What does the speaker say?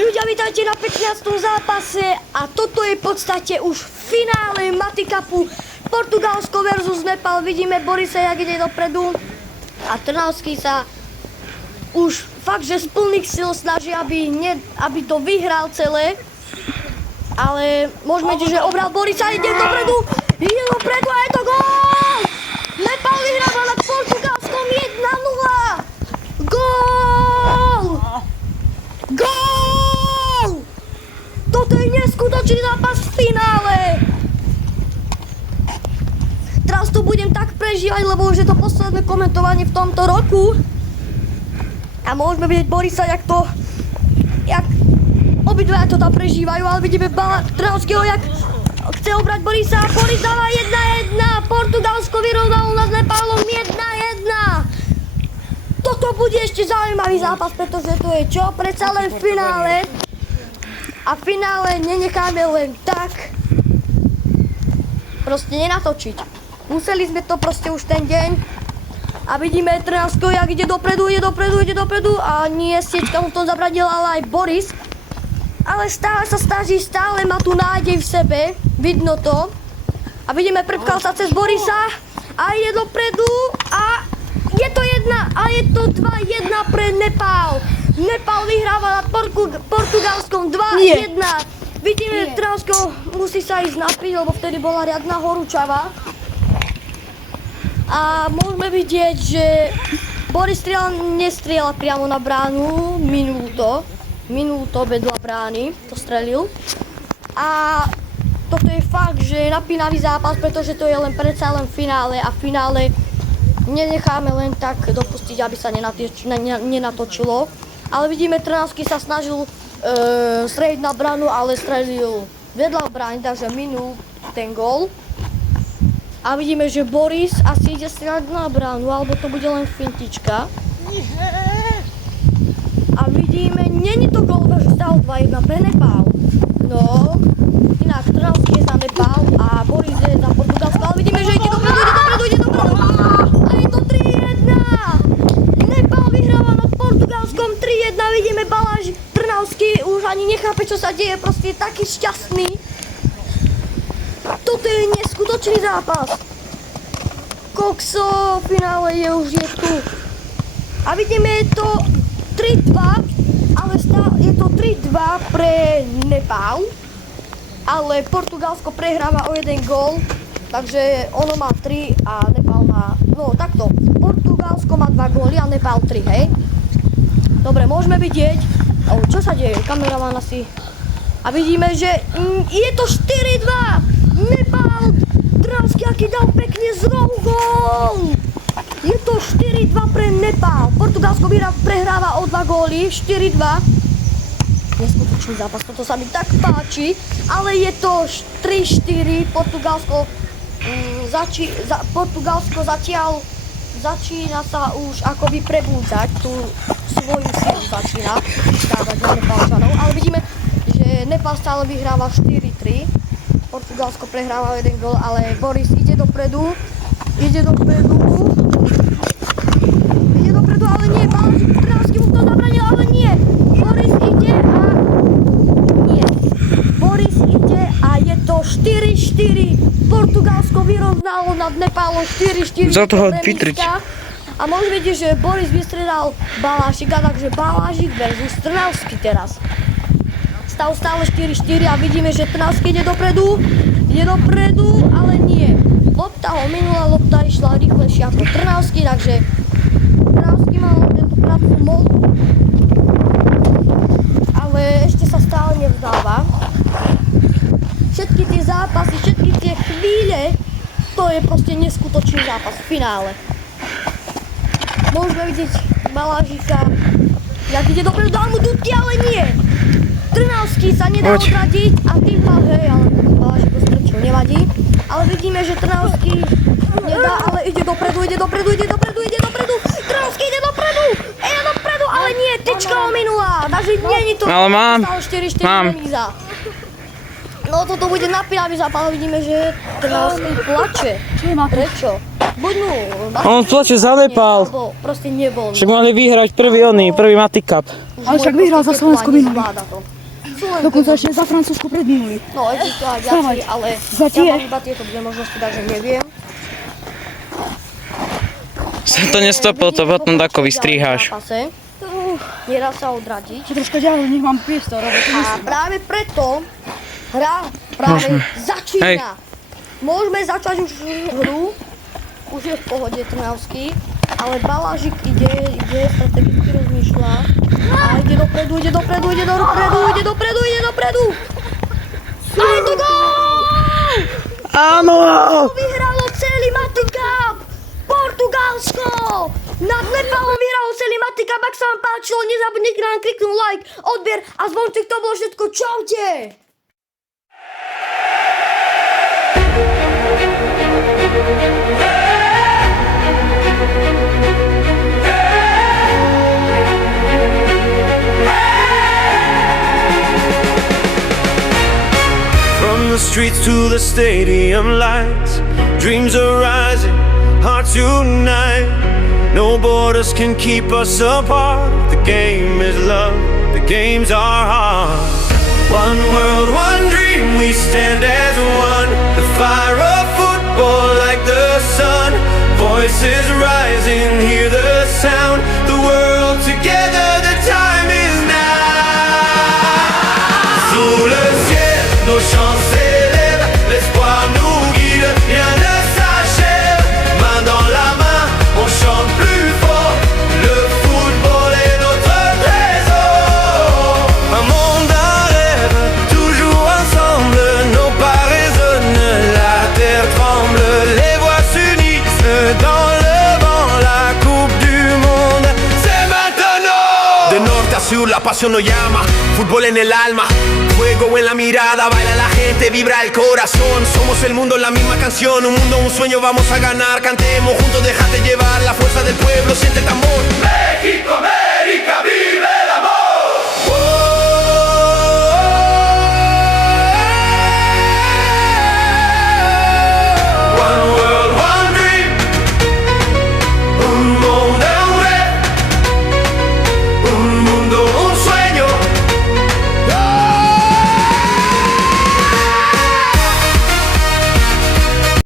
Ľudia, vítajte na 15. zápase a toto je v podstate už finále Mati Cupu. Portugalsko versus Nepal. Vidíme Borisa, jak ide dopredu a Trnavský sa už fakt, že z plných síl snaží, aby to vyhral celé. Ale môžeme vidieť, že obral Borisa, ide dopredu a je to gól! Nepal vyhráva nad Portugalskom 1-0! Gól! Gól! Toto je neskutočný zápas v finále! Teraz to budem tak prežívať, lebo už je to posledné komentovanie v tomto roku. A môžeme vidieť Borisa, jak obidvaja to tam prežívajú, ale vidíme Trnavského, jak chce obrať Borisa. Boris dáva 1-1, Portugalsko vyrovnalo nás Nepálom 1-1. Toto bude ešte zaujímavý zápas, pretože to je čo? Predsa len v finále. A v finále nenecháme len tak proste nenatočiť. Museli sme to proste už ten deň. A vidíme Trnavského, jak ide dopredu a nie Siečka mu v tom zabradila, ale aj Boris. Ale stále sa snaží, stále má tu nádej v sebe, vidno to. A vidíme, prepkal sa cez Borisa a ide dopredu a je to 2-1 pre Nepál. Nepál vyhráva nad Portugalskom 2-1. Vidíme, Trnavského musí sa ísť napiť, lebo vtedy bola riadna horúčava. A môžeme vidieť, že Boris nestrieľa priamo na bránu, minul to vedľa brány, to strelil. A toto je fakt, že je napínavý zápas, pretože to je predsa len finále a v finále nenecháme len tak dopustiť, aby sa nenatočilo. Ale vidíme, Trnavský sa snažil streliť na bránu, ale strelil vedľa brány, takže minul ten gól. A vidíme, že Boris asi ide strieľať na bránu, alebo to bude len fintička. A vidíme, není to gól, že stál 2-1 pre Nepál. No, inak Trnavský je za Nepál a Boris je za Portugalsko, ale vidíme, že ide dopredu. A je to 3-1! Nepál vyhráva nad Portugalskom 3-1, vidíme Baláž. Trnavský už ani nechápe, čo sa deje, proste je taký šťastný. Toto je neskutočný zápas. Kokso, v finále je tu. A vidíme, je to 3-2, ale stále je to 3-2 pre Nepál. Ale Portugalsko prehráva o 1 gól, takže ono má 3 a Nepál má, no takto. Portugalsko má 2 góly a Nepál 3, hej? Dobre, môžeme vidieť, čo sa deje, kameraman asi. A vidíme, že je to 4-2. Nepál, Trnavský, aký dal pekne z rohu gól. Je to 4-2 pre Nepál. Portugalsko prehráva o 2 góly, 4-2. Neskutočný zápas, toto sa mi tak páči. Ale je to 3-4, Portugalsko zatiaľ začína sa už akoby prebúdzať. Tu svoju silu začína stávať na Nepálčanov. Ale vidíme, že Nepál stále vyhráva 4-3. Portugalsko prehráva 1 gól, ale Boris ide dopredu, ale nie, Balážik Trnavský mu to zabranil, ale nie. Boris ide a je to 4-4. Portugalsko vyrovnalo nad Nepálom 4-4. Za toho vytriť. A môžeme vidieť, že Boris vystredal Balážika, takže Balážik versus Trnavský teraz. Stav stále 4-4 a vidíme, že Trnavský ide dopredu, ale nie. Lopta ho minula, lopta išla rýchlejšie ako Trnavský, takže Trnavský mal tentokrát smol, ale ešte sa stále nevzdáva. Všetky tie zápasy, všetky tie chvíle, to je proste neskutočný zápas v finále. Môžeme vidieť Balážika, jak ide dopredu, dal mu dutky, ale nie. Trnavský sa nedá odradiť a tým mal, hej, ale Balážik to strčil, nevadí. Ale vidíme, že Trnavský nedá, ale ide dopredu. Trnavský ide dopredu, ale nie, tyčka ho minula, takže nie je to. Ale mám. 4-4 remíza. No toto bude napínavý zápas, vidíme, že Trnavský plače. Prečo? On plače za Nepál. Proste nebol. Však mohli vyhrať prvý Mati Cup. už Ale môj však vyhral proste za Slovensko tepla minulý. nezvláda to. Slovensko Dokonca ešte za Francúzsku predminulý. No, existujú aj Stávať. viacej, ale Za ja tie. mám iba tieto dve možnosti, takže neviem. Sa to nestopil, to potom tako vystriháš. Nedá sa odradiť. Troška ďalej, nech mám priestor. A práve preto hra práve začína. Hej. Môžeme začať už hru. Už je v pohode Trnavský. Ale Balážik ide, strategicky rozmýšľa. A ide dopredu. A je to gól! Áno! Vyhralo celý Matikap! Portugalsko! Nad Nepálom vyhralo celý Matikap. Ak sa vám páčilo, nezabudnite nám kliknúť like, odber a zvonček, to bolo všetko. Čaute! From the streets to the stadium lights, dreams are rising, hearts unite. No borders can keep us apart. The game is love, the game's our heart. One world, one dream, we stand as one. The fire of football like the sun. Voices rising, hear the sound. The world together, the time is now. Sous le ciel, nos chants s'élèvent, l'espoir nous guide, rien ne s'achève. Main dans la main, on chante plus fort. Le football est notre trésor. Un monde, un rêve, toujours ensemble. Nos pas résonnent, la terre tremble. Les voix s'unissent dans le vent. La coupe du monde, c'est maintenant. De norte a sur, la pasión nos llama. Fútbol en el alma, fuego en la mirada, baila la gente, vibra el corazón. Somos el mundo, la misma canción, un mundo, un sueño, vamos a ganar. Cantemos juntos, déjate llevar, la fuerza del pueblo, siente el tambor.